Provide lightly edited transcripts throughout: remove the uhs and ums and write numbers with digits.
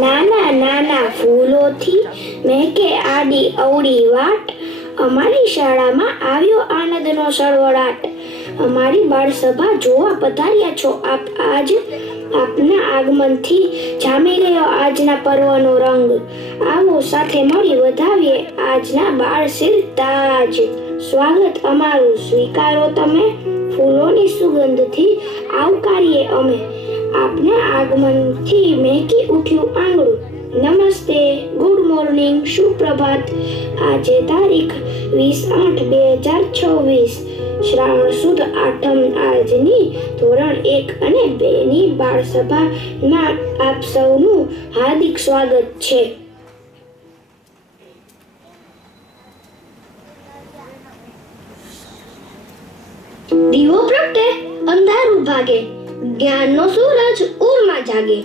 નાના નાના ફૂલોથી મહેકે આડી અવળી વાટ, અમારી શાળામાં આવ્યો આનંદનો સળવળાટ. અમારી બાળસભા જોવા પધાર્યા છો આપ આજ, આપના આગમનથી જામી ગયો આજના પર્વનો રંગ. આવો સાથે મળી વધાવીએ આજના બાળ શિર તાજ. સ્વાગત અમારું સ્વીકારો તમે, ફૂલોની સુગંધથી આવકારીએ અમે. આપના આગમનથી મહેકી ઉઠ્યું આંગણું. નમસ્તે, ગુડ મોર્નિંગ, સુપ્રભાત. આજે તારીખ 20/8/2026, શ્રાવણ સુદ આઠમ. આજની ધોરણ 1 અને 2 ની બાળસભામાં આપ સૌનું હાર્દિક સ્વાગત છે. દીવો પ્રગટે અંધારું ભાગે, જ્ઞાનનો સૂરજ ઉરમાં જાગે.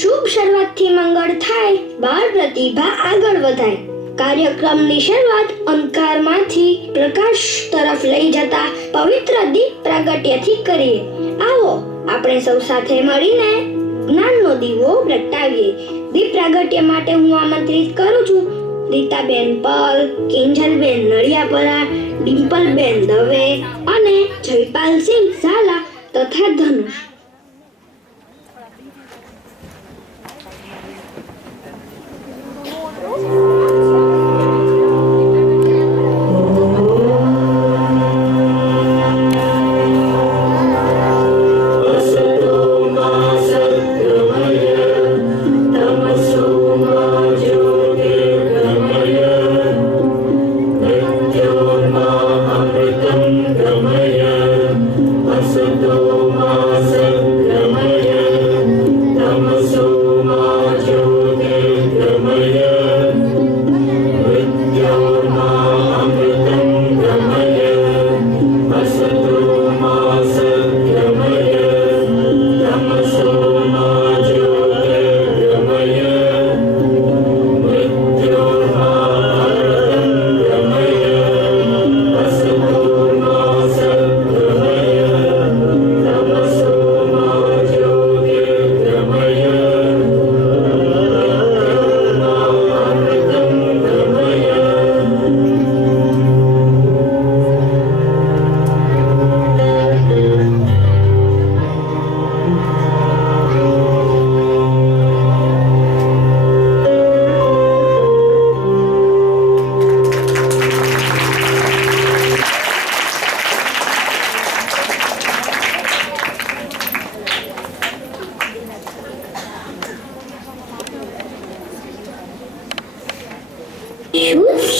શુભ શરૂઆતથી મંગળ થાય, બાળ પ્રતિભા આગળ વધાય. કાર્યક્રમની શરૂઆત અંધકારમાંથી પ્રકાશ તરફ લઈ જતા પવિત્ર દીપ પ્રાગટ્યથી કરીએ. આવો આપણે સૌ સાથે મળીને જ્ઞાનનો દીવો પ્રગટાવીએ. દીપ પ્રાગટ્ય માટે હું આમંત્રિત કરું છું રીતાબેન પલ, કિંજલબેન નળિયાપરા, ડિમ્પલબેન દવે અને જયપાલસિંહ ઝાલા તથા ધનુષ.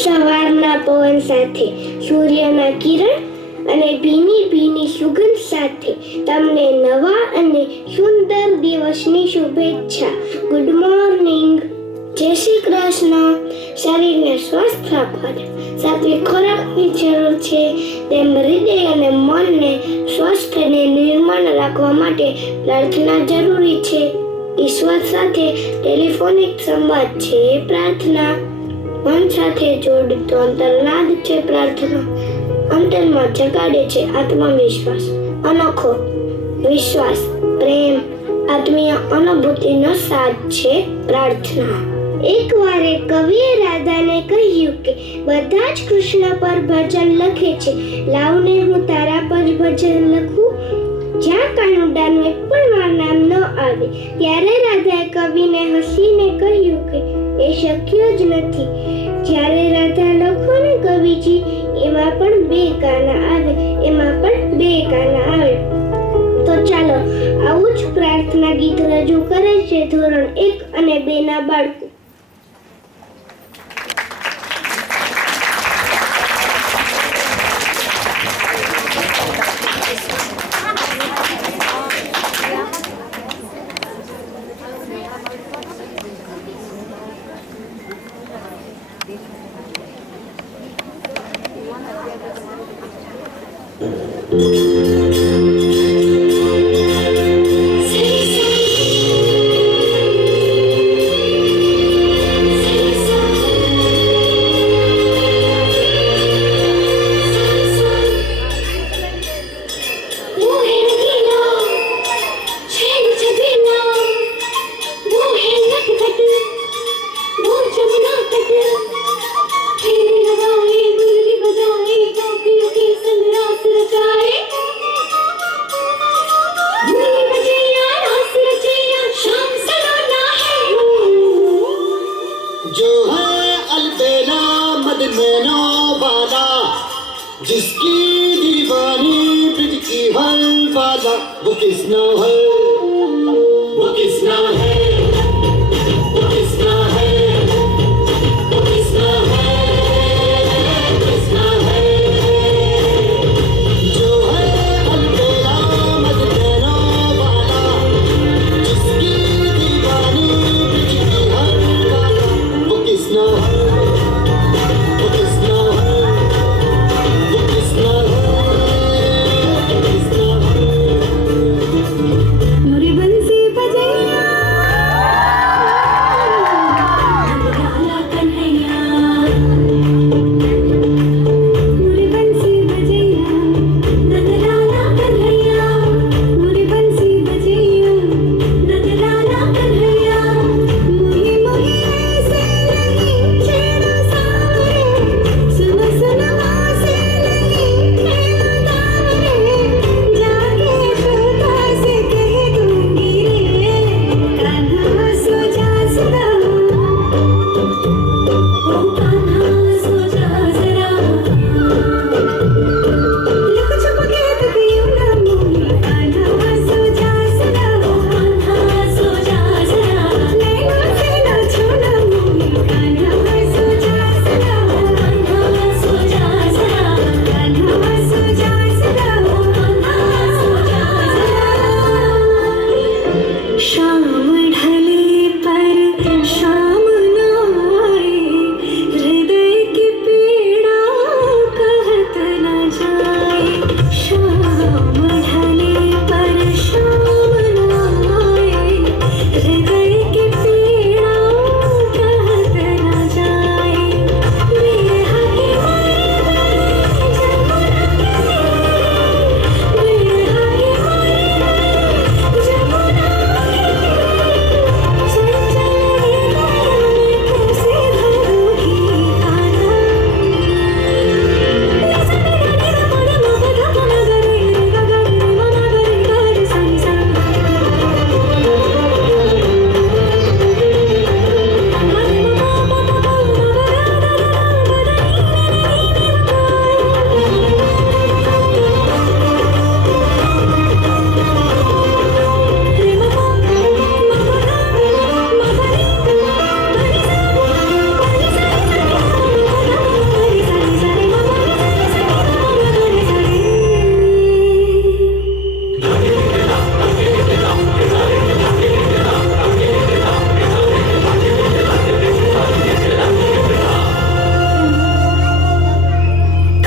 સવારના પવન સાથે, સૂર્યના કિરણ અને ભીની ભીની સુગંધ સાથે તમને નવા અને સુંદર દિવસની શુભેચ્છા. Good morning. જય શ્રી કૃષ્ણ. શરીરને સ્વસ્થ રાખવા સાત્વિક ખોરાકની જરૂર છે, તેમ હૃદય અને મનને સ્વસ્થ અને નિર્મળ રાખવા માટે પ્રાર્થના જરૂરી છે. ઈશ્વર સાથે ટેલિફોનિક સંવાદ છે પ્રાર્થના. મન સાથે જોડતો અંતરનાદ છે પ્રાર્થના. અંતરમાં જગાડે છે આત્મવિશ્વાસ, અનોખો વિશ્વાસ, પ્રેમ, આત્મીય અનુભૂતિનો સાથ છે પ્રાર્થના. એકવાર એક કવિએ રાધાને કહ્યું કે બધા જ કૃષ્ણ પર ભજન લખે છે, લાવને હું તારા પર ભજન લખું જ્યાં કાનુડાનું એક પણ વાર નામ ન આવે. ત્યારે રાધાએ કવિને હસીને કહ્યું કે એ શક્ય જ નથી. જ્યારે રાધા લખો ને કવિજી, એમાં પણ 2 કાના આવે, એમાં પણ 2 કાના આવે. તો ચાલો આવું જ પ્રાર્થના ગીત રજૂ કરે છે ધોરણ 1 અને 2 ના બાળકો. जिसकी दीवानी ब्रिज की हर बाधा वो किसना है, वो किसना है, वो किसना है, वो किसना है, किसना है, जो है अलबेला मत कहना वाला, जिसकी दीवानी ब्रिज की हर बाधा वो किसना है, वो किसना है, वो किसना है, किसना है। मुरी बंसी बजैया लाला कन्हैया, मुरी बंसी बजैया नंद लाला कन्हैया, मुरी बंसी बजैया नंद लाला कन्हैया, मुही मुही ऐसे नहीं छेड़ो सावरे, सुनो सुनो आसे नहीं खेलो दावरे, जाके खुदा से कह दूंगी रे, कान्हा सो जा जरा, ओ कान्हा सो जा जरा, लुक छुप के तकियों ना मोही, कान्हा सो जा जरा, ओ कान्हा सो जा जरा, नैना से ना छूना मोही, कान्हा सो जा जरा, ओ कान्हा सो जा जरा, कान्हा सो जा जरा, ओ कान्हा सो जा जरा। शाम ढले पर शाम न आए, हृदय की पीड़ा कहत न जाए, शाम ढले पर शाम न आए, हृदय की पीड़ा कहत न जाए, बेहा की जमुना बेहा की जमुना चल चलेगी कैसे भरोगी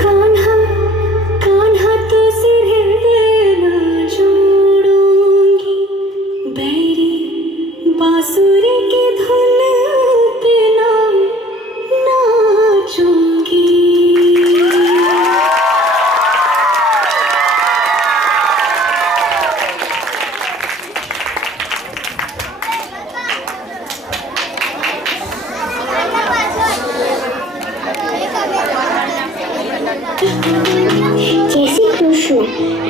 कान्हा, कान्हा कान्हा तो सिर हृदय न जोड़ूंगी, बैरी बांसुरी की धुन पे ना नाचूंगी। જય શ્રી કૃષ્ણ.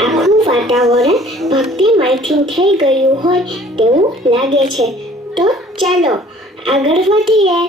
આખું વાતાવરણ ભક્તિમયથી થઈ ગયું હોય તેવું લાગે છે. તો ચાલો આગળ વધીએ.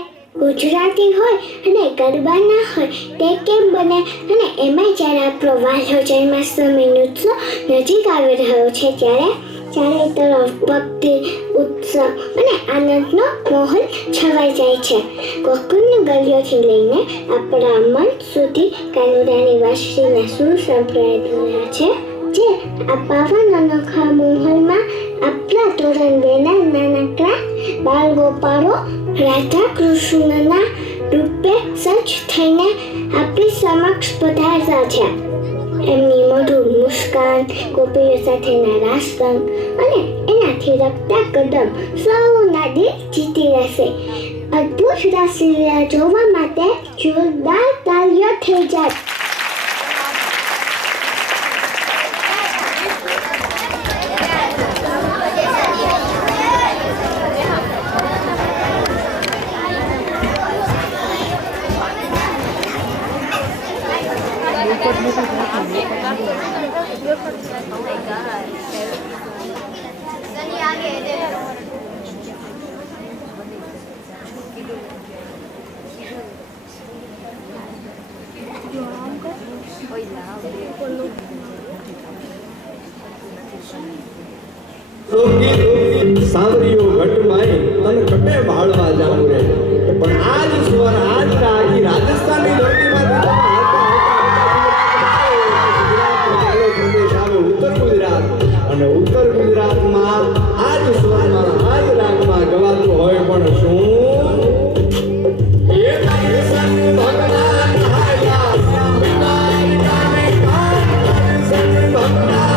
ગુજરાતી હોય અને ગરબા ના હોય તે કેમ બને? અને એમાં જ્યારે આપણો વાલો જન્માષ્ટમીનો ઉત્સવ નજીક આવી રહ્યો છે ત્યારે ચારે તરફ ભક્તિ, ઉત્સવ અને આનંદનો માહોલ છવાઈ જાય છે. ગોકુળની ગલીઓથી લઈને આપણા મન સુધી કાનુડાની વાંસળીના સૂર સંભળાઈ રહ્યા છે, જે આ પાવન અનોખા માહોલમાં આપણા ધોરણ 2 ના નાનકડા બાળ ગોપાળો રાધા કૃષ્ણના રૂપે સજ્જ થઈને આપણી સમક્ષ પધાર્યા છે. એમની મધુર મુસ્કાન, ગોપીઓ સાથેના રાસરંગ અને એનાથી રખતા કદમ સૌના દિલ જીતી લેશે. અદ્ભુત રાસલીલા જોવા માટે જોરદાર તાળીઓ થઈ જાય. સાવરીઓ ઘટમાઈ તન કટે ભાળવા જાઉં રે પણ આજ સ્વર આજ આખી રાજસ્થાનની ધરતીમાં ઉત્તર ગુજરાત અને ઉત્તર ગુજરાતમાં આજ સ્વરમાં આજ રાગમાં ગવાતું હોય પણ શું ભગવાન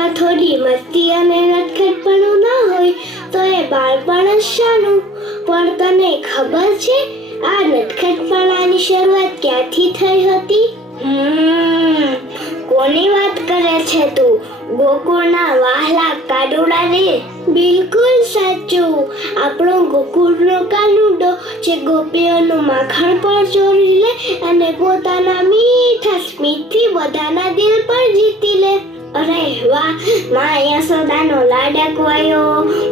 બાળપણમાં થોડી મસ્તી અને નટખટપણું ના હોય તો એ બાળપણ જ શાનું? પણ તને ખબર છે આ નટખટપણાની શરૂઆત ક્યાંથી થઈ હતી? કોની વાત કરે છે તું? ગોકુળના વહાલા કાનુડાની? બિલકુલ સાચું. આપણો ગોકુળનો કાનુડો જે ગોપીઓનું માખણ પણ ચોરી લે અને પોતાના મીઠા સ્મિતથી બધાના દિલ પણ જીતી લે. અરે વાહ, માં યશોદાનો લાડકવાયો,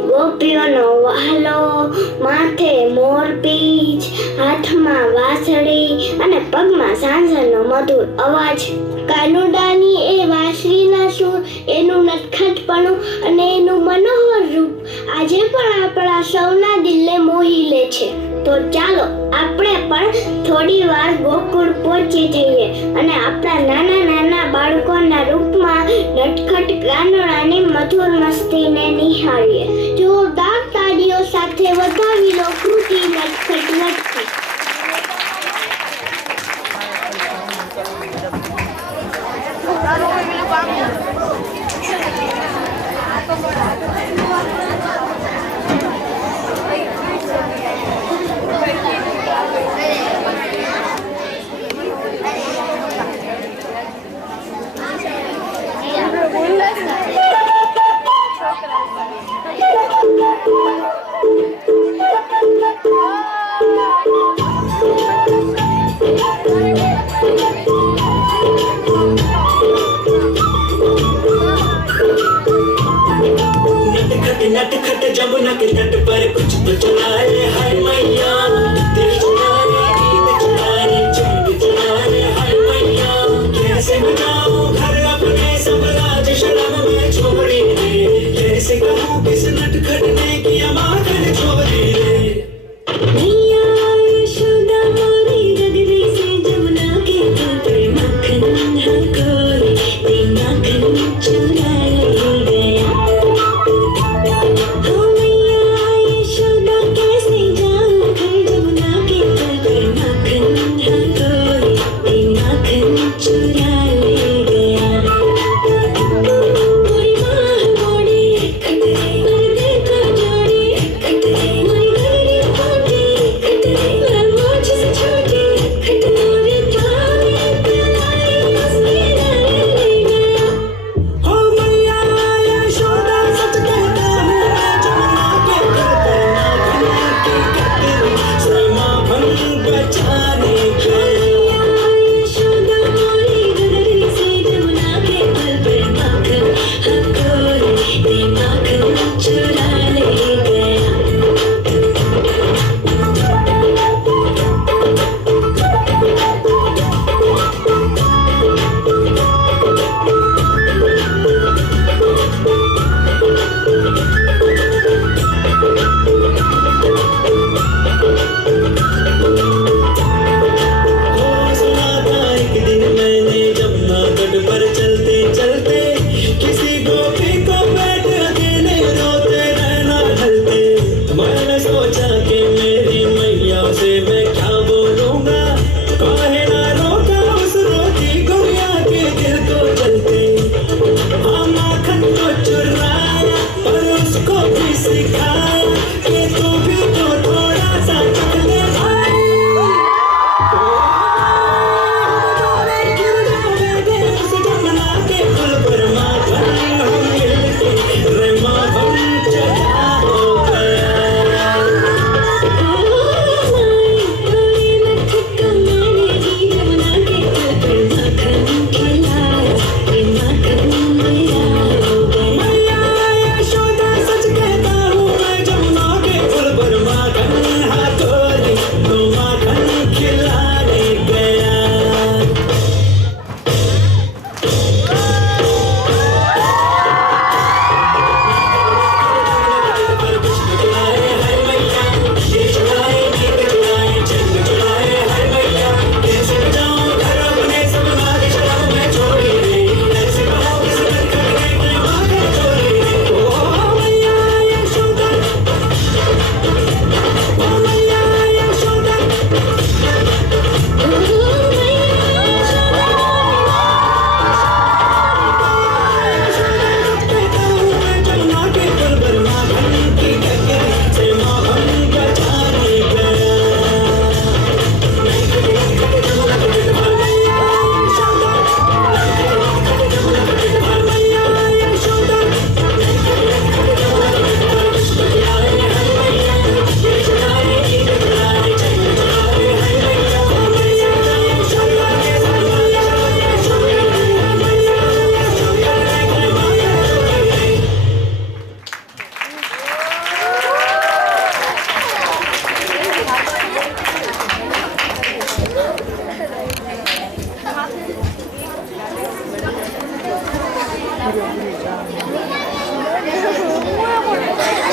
ગોપીઓનો વહાલો, માથે મોરપીંછ, હાથમાં વાંસળી અને પગમાં ઝાંઝરનો મધુર અવાજ. કાનુડાની એ વાંસળીના સૂર, એનું નટખટપણું અને એનું મનોહર રૂપ આજે પણ આપણા સૌના દિલને મોહી લે છે. તો ચાલો આપણે પણ થોડી વાર ગોકુળ પહોંચી જઈએ અને આપણા નાના નાના બાળકોના રૂપમાં નટખટ કાનુડાની મધુર મસ્તીને નિહાળીએ. જોરદાર તાળીઓ સાથે વધાવી લો કૃતિ નટખટ નટખટ. नटखट जमुना के तट पर कुछ तो चला रे हाय मैया, दिल चला रे, गीत चला रे, चंद चला रे हाय मैया। कैसे मनाऊं घर अपने सब राज शर्म में छोड़ी रे, कैसे कहूँ किस नटखट ने किया माखन चोरी रे। मैया यशोदा मोरी गगरी से जमुना के तट पर मक्खन हर कोई ते माखन चुरा ले गया। हो मैया यशोदा कैसे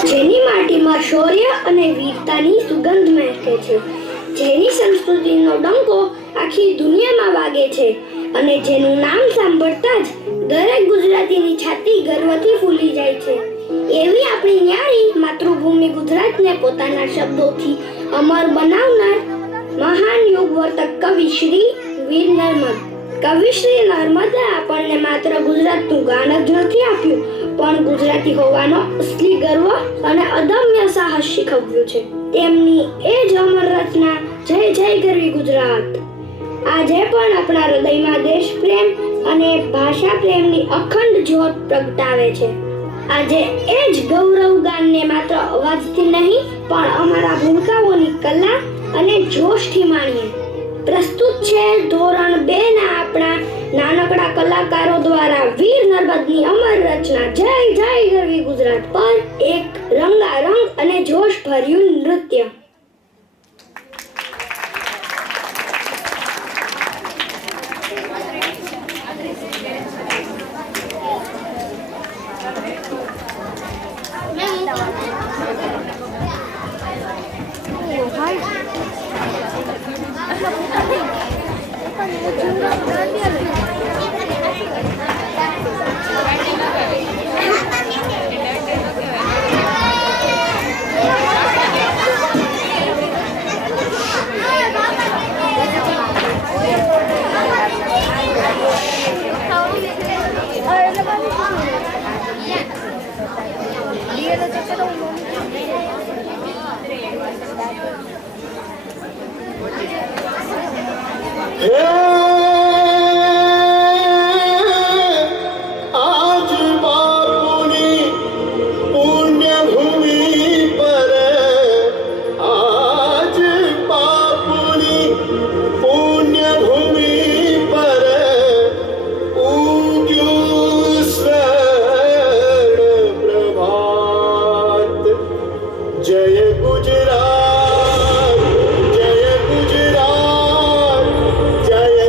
જેની માટીમાં શૌર્ય અને વીરતાની સુગંધ મહેકે છે, જેની સંસ્કૃતિનો ડંકો આખી દુનિયામાં વાગે છે અને જેનું નામ સાંભળતા જ દરેક ગુજરાતીની છાતી ગર્વથી ફૂલી જાય છે, એવી આપણી ન્યારી માતૃભૂમિ ગુજરાતને પોતાના શબ્દોથી અમર બનાવનાર મહાન યુગવર્તક કવિ શ્રી વીર નર્મદ. કવિ શ્રી નર્મદે આપણને માત્ર ગુજરાતનું ગાન જ નથી આપ્યું, પણ ગુજરાતી હોવાનો અસલી ગર્વ અને અદમ્ય સાહસ શીખવ્યું છે. તેમની એ જ અમર રચના જય જય ગરવી ગુજરાત આજે પણ આપણા હૃદયમાં દેશ પ્રેમ અને ભાષા પ્રેમની અખંડ જ્યોત પ્રગટાવે છે. આજે એ જ ગૌરવ ગાનને માત્ર અવાજથી નહીં પણ અમારા ભૂલકાઓની કલા અને જોશથી માણીએ. પ્રસ્તુત છે ધોરણ 2 ના આપણા નાનકડા કલાકારો દ્વારા વીર નર્મદની અમર રચના જય જય ગરવી ગુજરાત પર એક રંગારંગ અને જોશ ભર્યું નૃત્ય. आज बापुनी पुण्यभूमि पर आज बापुनी पुण्यभूमि पर उग्યું સ્વર્ણ પ્રભાત. જય ગુજરાત જય ગુજરાત જય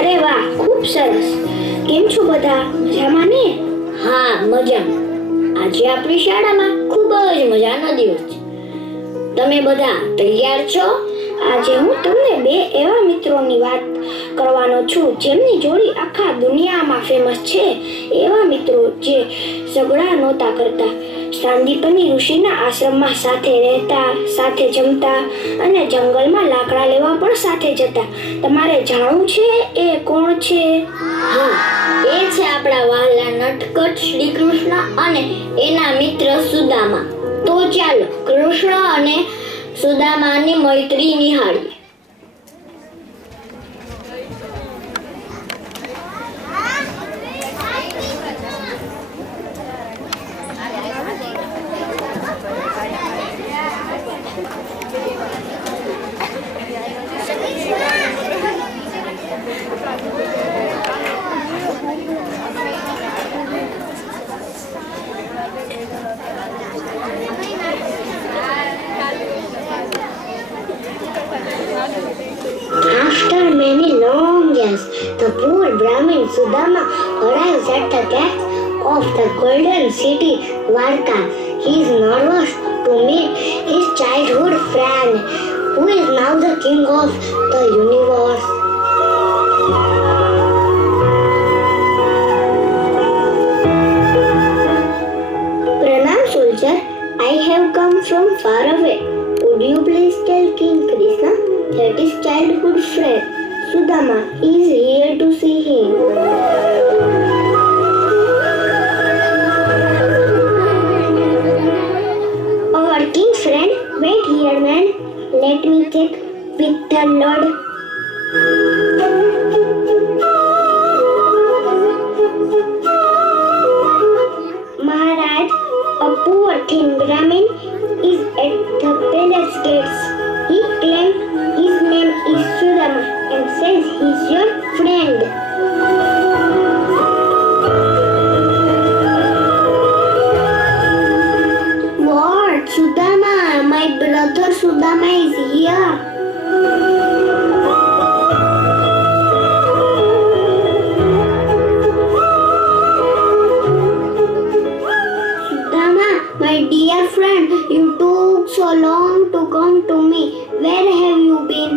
અરે વાહ, ખૂબ સરસ. કેમ છો બધા? મજામાં ને? હા, મજામાં. આજે આપણી શાળામાં ખૂબ જ મજાનો દિવસ છે. તમે બધા તૈયાર છો? આજે હું તમને બે એવા મિત્રોની વાત કરવાનો છું જેમની જોડી આખા દુનિયામાં ફેમસ છે. એવા મિત્રો જે ઝઘડા નહોતા કરતા, સાંદીપની ઋષિના આશ્રમમાં સાથે રહેતા, સાથે જમતા અને જંગલમાં લાકડા લેવા પણ સાથે જતા. તમારે જાણવું છે એ કોણ છે? હા, એ છે આપણા વહાલા નટખટ શ્રી કૃષ્ણ અને એના મિત્ર સુદામા. તો ચાલો કૃષ્ણ અને સુદામાની મૈત્રી નિહાળીએ. After many long years, the poor Brahmin Sudama arrives at the gates of the golden city Dwarka. He is nervous to meet his childhood friend, who is now the king of the universe. Pranam, soldier. I have come from far away. Would you please tell King Krishna that his childhood friend Sudama is here to see him? Our king friend, wait here, man. Let me check with the Lord. Maharaj, a poor thin Brahmin is at the palace gates. He claims his name is Sudama and says he's your friend. What? Sudama? My brother Sudama is here. Sudama, my dear friend, you took so long to come to me. Where have you been?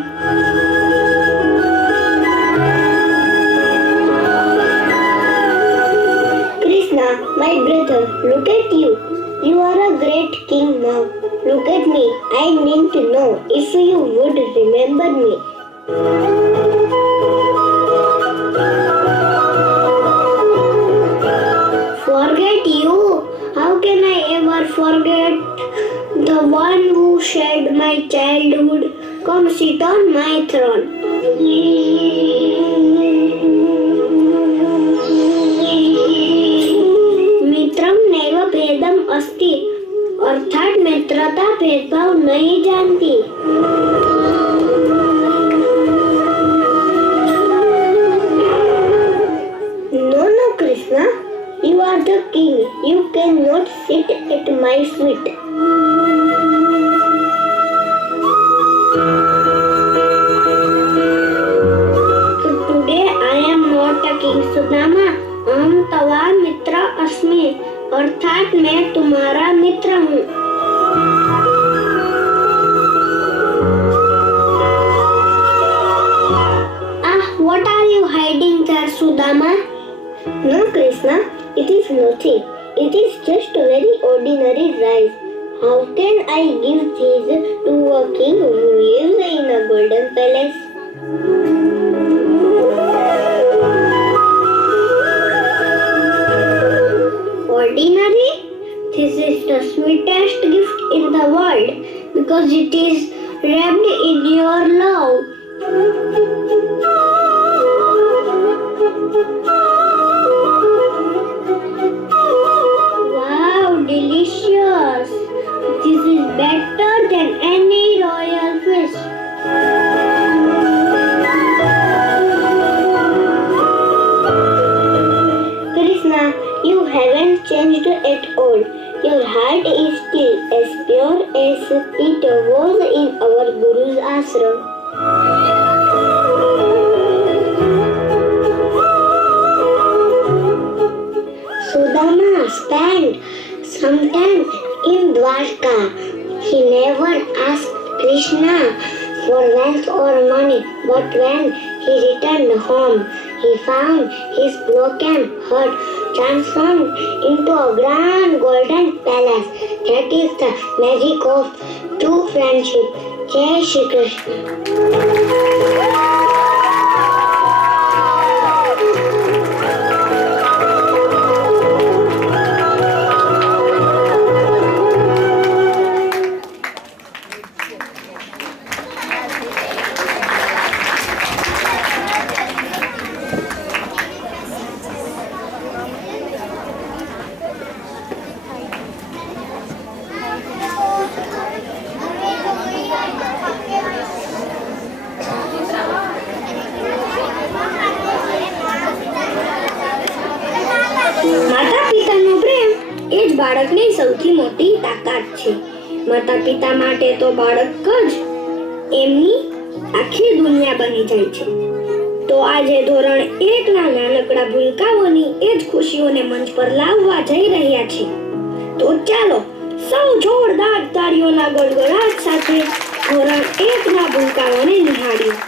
Krishna, my brother, look at you. You are a great king now. Look at me. I need to know if you would remember me. Forget you? How can I ever forget the one who shared my childhood? Come sit on my throne. मित्रम नैव भेदम अस्ति, अर्थात मित्रता भेदभाव नहीं जानती. No, Krishna. You are the king. You cannot sit at my feet. So today I am not a king, Sudama. हम तवा मित्र अस्मि, अर्थात मैं तुम्हारा मित्र हूँ. What are you hiding there, Sudama? No, Krishna, it is nothing. It is just a very ordinary rice. How can I give these to a king who lives in a golden palace? Ordinary? This is the sweetest gift in the world because it is wrapped in your love. Wow, delicious! This is better than any royal fish. Krishna, you haven't changed at all. Your heart is still as pure as it was in our Guru's ashram. spent some time in Dwarka. He never asked Krishna for wealth or money, but when he returned home, he found his broken heart transformed into a grand golden palace. That is the magic of true friendship. Jai Shri Krishna. માતા પિતાનો પ્રેમ એ જ બાળકની સૌથી મોટી તાકાત છે. માતા પિતા માટે તો બાળક જ એમની આખી દુનિયા બની જાય છે. તો આજે ધોરણ 1 ના નાનકડા ભૂલકાઓની એ જ ખુશીઓને મંચ પર લાવવા જઈ રહ્યા છે. તો ચાલો સૌ જોરદાર તાળીઓના ગડગડાટ સાથે ધોરણ 1 ના ભૂલકાઓને નિહાળીએ.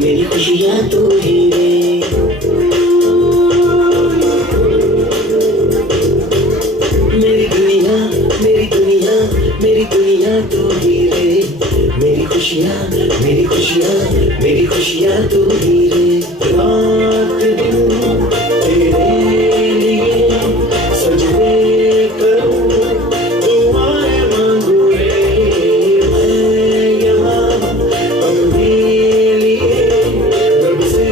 मेरी खुशियाँ तू ही रे। मेरी दुनिया मेरी दुनिया मेरी दुनिया तू ही रे। मेरी खुशियाँ मेरी खुशियाँ मेरी खुशियाँ तू ही रे। रात दिन तेरे लिए सजदे करूँ, दुआएं मांगू रे। मैं यहाँ अपने लिए रब से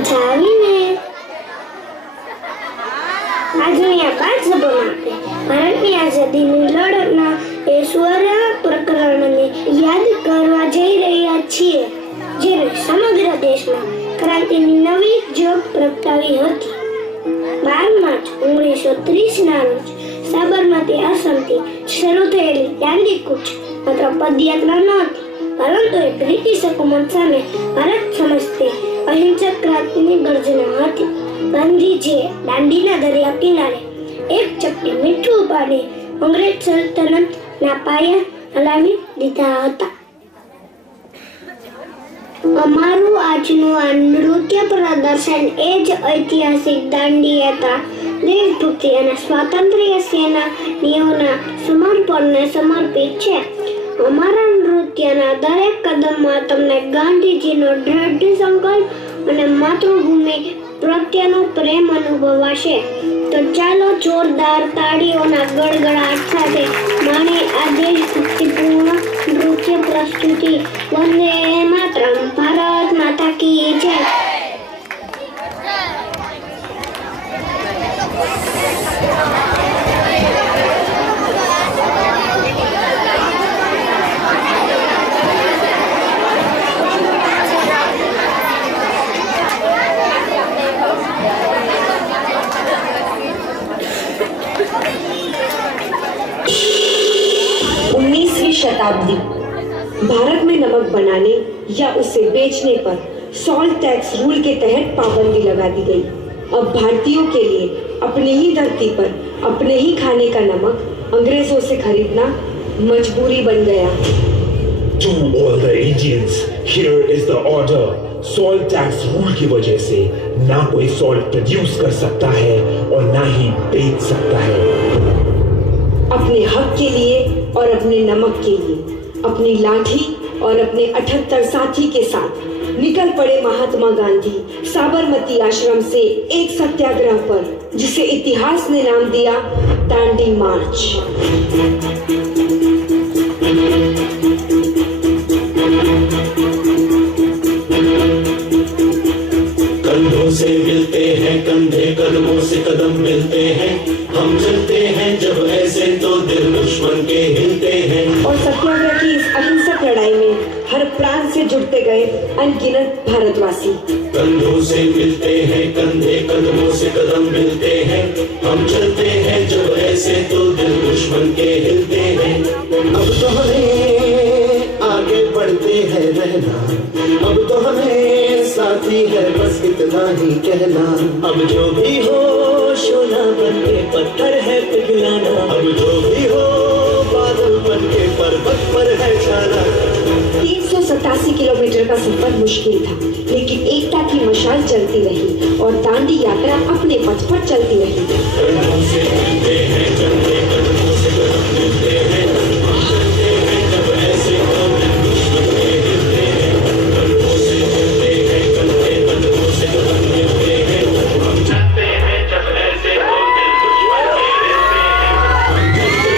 મજા આવી ને? આજની આ 5 સભામાં ભારતની આઝાદીની લડતના એ સ્વર પ્રકરણને યાદ કરવા જઈ રહ્યા છીએ, જેને સમગ્ર દેશમાં ક્રાંતિની નવી જોગ પ્રગટાવી હતી. 12 માર્ચ 1930 ના રોજ સાબરમતી આશ્રમથી શરૂ થયેલી દાંડી કૂચ માત્ર પદયાત્રા નહોતી, પરંતુ એ બ્રિટિશ હુકુમત સામે ભારત સમજતે અહિંસક ક્રાંતિની ગર્જના હતી. ગાંધીજીએ દાંડીના દરિયા કિનારે એક ચપટી મીઠું પાણી અંગ્રેજ સલ્તનતના પાયા હલાવી દીધા હતા. અમારું આજનું આ નૃત્ય પ્રદર્શન એ જ ઐતિહાસિક દાંડી યાત્રા દેશભક્તિ અને સ્વાતંત્ર્ય સેનાનીઓના સમર્પણને સમર્પિત છે. અમારા નૃત્યના દરેક કદમમાં તમને ગાંધીજીનો દૃઢ સંકલ્પ અને માતૃભૂમિ પ્રત્યેનો પ્રેમ અનુભવાશે. તો ચાલો જોરદાર તાળીઓના ગડગડાટ સાથે માણી આ દેશભક્તિપૂર્ણ નૃત્ય પ્રસ્તુતિ. વંદે માતરમ. ભારત માતા કી જય. शताब्दी भारत में नमक बनाने या उसे बेचने पर सॉल्ट टैक्स रूल के तहत पाबंदी लगा दी गई. अब भारतीयों के लिए अपने ही धरती पर अपने ही खाने का नमक अंग्रेजों से खरीदना मजबूरी बन गया. To all the Indians, here is the order. Salt tax rule की वजह से ना कोई सॉल्ट प्रोड्यूस कर सकता है और ना ही बेच सकता है. अपने हक के लिए और अपने नमक के लिए अपनी लाठी और अपने 78 साथी के साथ निकल पड़े महात्मा गांधी साबरमती आश्रम से एक सत्याग्रह पर, जिसे इतिहास ने नाम दिया दांडी मार्च. कंधों से मिलते हैं कंधे, कदमों से कदम मिलते हैं, हम चलते हैं जब ऐसे तो दिल दुश्मन के हिलते हैं. और सत्याग्रह की इस अहिंसक लड़ाई में हर प्राण से जुड़ते गए अनगिनत भारतवासी. कंधों से मिलते हैं कंधे, कदमों से कदम मिलते हैं, हम चलते हैं जब ऐसे तो दिल दुश्मन के हिलते हैं. अब तो हमें आगे बढ़ते हैं रहना, अब तो हमें साथी है बस इतना ही कहना. अब जो भी हो सोना बन के पत्थर है पिघलाना, अब जो भी हो बादल बन के पर्वत पर है जाना. 387 किलोमीटर का सफर मुश्किल था, लेकिन एकता की मशाल चलती रही और दांडी यात्रा अपने पथ पर चलती रही. कंधों से मिलते हैं कंधे, कदमों से कदम मिलते हैं, हम चलते हैं जब ऐसे तो दिल दुश्मन के हिलते हैं. कंधों से मिलते हैं कंधे, कदमों से कदम मिलते हैं, हम चलते हैं जब ऐसे तो दिल दुश्मन के हिलते हैं. हम चलते हैं जब ऐसे तो दिल दुश्मन के हिलते हैं.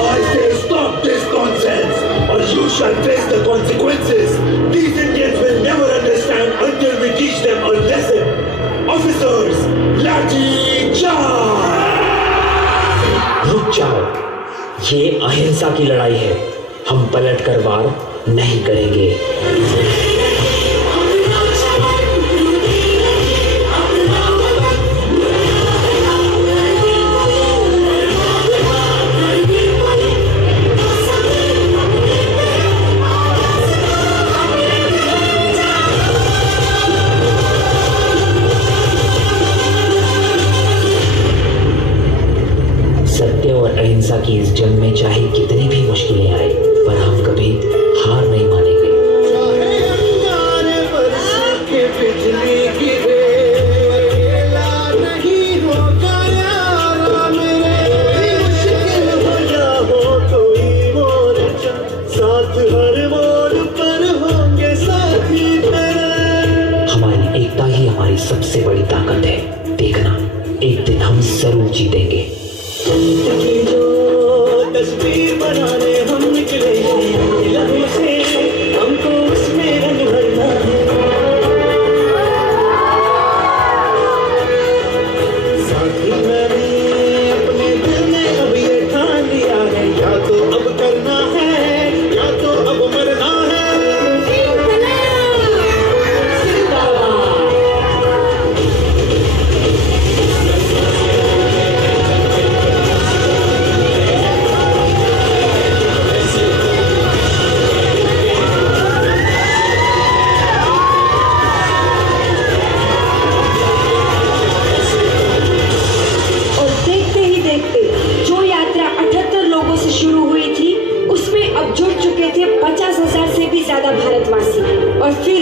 I say stop this nonsense or you shall face the consequences. These Indians will never understand until we teach them a lesson. Officers, लाठी चार्ज! रुक जाओ, ये अहिंसा की लड़ाई है, हम पलट कर वार नहीं करेंगे. सत्य और अहिंसा की इस जंग में चाहे कितनी भी मुश्किलें आए, पर हम कभी हार नहीं मानेंगे. चाहे अंगारे बरस के बिजली गिरे, अकेला नहीं होगा यारा मेरे. मुश्किल हो या हो कोई मोर्चा, साथ हर मोड़ पर होंगे साथी तेरे. हमारी एकता ही हमारी सबसे बड़ी ताकत है. देखना, एक दिन हम जरूर जीतेंगे. की जो तस्वीर बनाने हम निकले हैं, लहू से हमको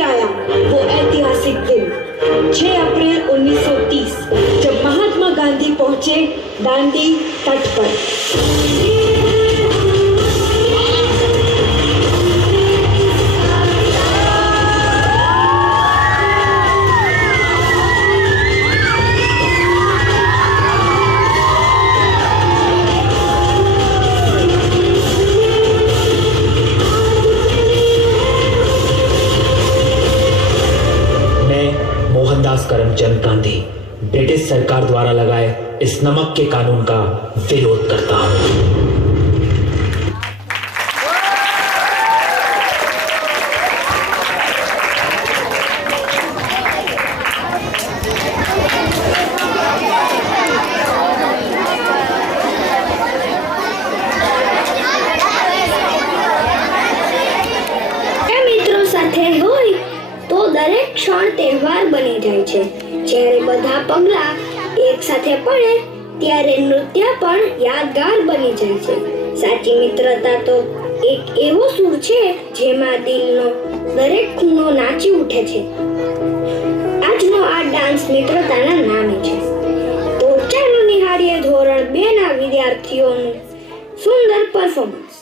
आया वो ऐतिहासिक दिन 6 अप्रैल 1930 जब महात्मा गांधी पहुंचे दांडी तट पर। मोहनदास करमचंद गांधी ब्रिटिश सरकार द्वारा लगाए इस नमक के कानून का विरोध करता हूं। મિત્રો સાથે હોય તો દરેક ક્ષણ તહેવાર બની જાય છે। જ્યારે બધા પગલા એક સાથે પડે ત્યારે નૃત્ય પણ યાદગાર બની જાય છે। સાચી મિત્રતા તો એક એવો સૂર છે જેમાં દિલનો દરેક ખૂણો નાચી ઉઠે છે। આજનો આ ડાન્સ મિત્રતાના નામે છે। તો ચાલો નિહાળીએ ધોરણ 2 ના વિદ્યાર્થીઓનું સુંદર પરફોર્મન્સ।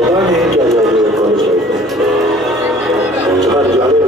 पता नहीं क्या जादू है कॉलेज लाइफ में। जहाँ जाने